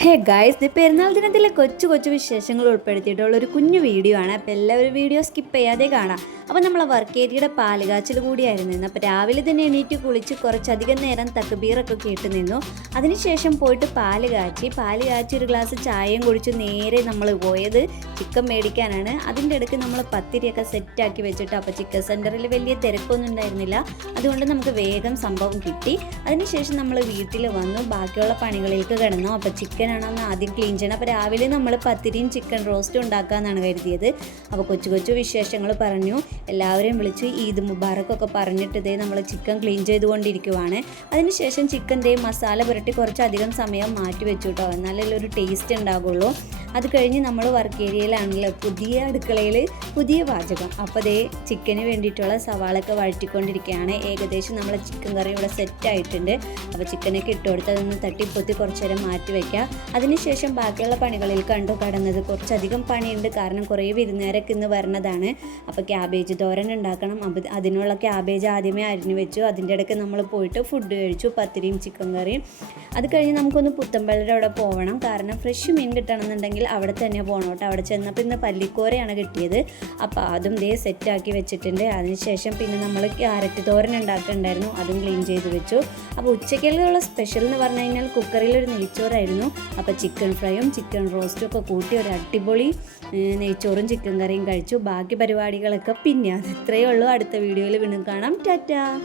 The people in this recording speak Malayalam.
ഹേ ഗായ്സ് ഇത് പെരുന്നാൾ ദിനത്തിലെ കൊച്ചു കൊച്ചു വിശേഷങ്ങൾ ഉൾപ്പെടുത്തിയിട്ടുള്ള ഒരു കുഞ്ഞു വീഡിയോ ആണ്. അപ്പോൾ എല്ലാവരും വീഡിയോ സ്കിപ്പ് ചെയ്യാതെ കാണാം. അപ്പോൾ നമ്മളെ വർക്ക് ഏരിയയുടെ പാലുകാച്ചിൽ കൂടിയായിരുന്നു ഇന്ന്. അപ്പോൾ രാവിലെ തന്നെ എണീറ്റ് കുളിച്ച് കുറച്ചധികം നേരം തക്കബീറൊക്കെ കേട്ട് നിന്നു. അതിനുശേഷം പോയിട്ട് പാൽ കാച്ചി. പാൽ കാച്ചി ഒരു ഗ്ലാസ് ചായയും കുടിച്ച് നേരെ നമ്മൾ പോയത് ചിക്കൻ മേടിക്കാനാണ്. അതിന്റെ ഇടയ്ക്ക് നമ്മൾ പത്തിരിയൊക്കെ സെറ്റാക്കി വെച്ചിട്ട് അപ്പോൾ ചിക്കൻ സെന്ററിൽ വലിയ തിരക്കൊന്നും ഉണ്ടായിരുന്നില്ല. അതുകൊണ്ട് നമുക്ക് വേഗം സംഭവം കിട്ടി. അതിനുശേഷം നമ്മൾ വീട്ടിൽ വന്നു. ബാക്കിയുള്ള പണികളിലേക്ക് കിടന്നു. അപ്പോൾ ചിക്കനാണ് ആദ്യം ക്ലീൻ ചെയ്യണം. അപ്പോൾ രാവിലെ നമ്മൾ പത്തിരിയും ചിക്കൻ റോസ്റ്റും ഉണ്ടാക്കാമെന്നാണ് കരുതിയത്. അപ്പോൾ കൊച്ചു കൊച്ചു വിശേഷങ്ങൾ പറഞ്ഞു. എല്ലാവരെയും വിളിച്ച് ഈദ് മുബാറക്കൊക്കെ പറഞ്ഞിട്ട് ഇതേ നമ്മൾ ചിക്കൻ ക്ലീൻ ചെയ്തുകൊണ്ടിരിക്കുവാണ്. അതിനുശേഷം ചിക്കന്റെ മസാല പുരട്ടി കുറച്ചധികം സമയം മാറ്റി വെച്ചു കേട്ടോ എന്നാലല്ലേ ഒരു ടേസ്റ്റ് ഉണ്ടാകുള്ളൂ അത് കഴിഞ്ഞ് നമ്മൾ വർക്ക് ഏരിയയിലാണല്ലോ പുതിയ അടുക്കളയിൽ പുതിയ പാചകം. അപ്പോൾ ദേ ചിക്കന് വേണ്ടിയിട്ടുള്ള സവാളൊക്കെ വഴറ്റിക്കൊണ്ടിരിക്കുകയാണ് ഏകദേശം നമ്മളെ ചിക്കൻ കറി ഇവിടെ സെറ്റ് ആയിട്ടുണ്ട്. അപ്പോൾ ചിക്കനൊക്കെ ഇട്ട് കൊടുത്ത് അതൊന്ന് തട്ടിപ്പൊത്തി കുറച്ച് നേരം മാറ്റി വയ്ക്കുക അതിനുശേഷം ബാക്കിയുള്ള പണികളിൽ കണ്ടു കടന്നത് കുറച്ചധികം പണിയുണ്ട്. കാരണം കുറേ വിരുന്നുകാരൊക്കെ ഇന്ന് വരണതാണ്. അപ്പോൾ ക്യാബേജ് തോരൻ ഉണ്ടാക്കണം. അപ്പോൾ അതിനുള്ള ക്യാബേജ് ആദ്യമേ അരിഞ്ഞു വെച്ചു. അതിന്റെ ഇടയ്ക്ക് നമ്മൾ പോയിട്ട് ഫുഡ് കഴിച്ചു. പത്തിരിയും ചിക്കൻ കറിയും അത് കഴിഞ്ഞ് നമുക്കൊന്ന് പുത്തമ്പള്ളിയുടെ അവിടെ പോകണം കാരണം ഫ്രഷ് മീൻ കിട്ടണമെന്നുണ്ടെങ്കിൽ അവിടെ തന്നെ പോകണം കേട്ടോ അവിടെ ചെന്നപ്പോൾ ഇന്ന് പല്ലിക്കോരയാണ് കിട്ടിയത്. അപ്പോൾ അതും ദേ സെറ്റാക്കി വെച്ചിട്ടുണ്ട്. അതിനുശേഷം പിന്നെ നമ്മൾ ക്യാരറ്റ് തോരൻ ഉണ്ടാക്കുന്നുണ്ടായിരുന്നു അതും ക്ലീൻ ചെയ്ത് വെച്ചു. അപ്പോൾ ഉച്ചയ്ക്കുള്ള സ്പെഷ്യൽ എന്ന് പറഞ്ഞു കഴിഞ്ഞാൽ കുക്കറിൽ ഒരു നെയ്ച്ചോറായിരുന്നു. അപ്പോൾ ചിക്കൻ ഫ്രൈയും ചിക്കൻ റോസ്റ്റും ഒക്കെ കൂട്ടി ഒരു അടിപൊളി നെയ്ച്ചോറും ചിക്കൻ കറിയും കഴിച്ചു. ബാക്കി പരിപാടികളൊക്കെ പിന്നെ അത് ഇത്രയേ ഉള്ളൂ. അടുത്ത വീഡിയോയിൽ വീണ്ടും കാണാം. ടാറ്റാ!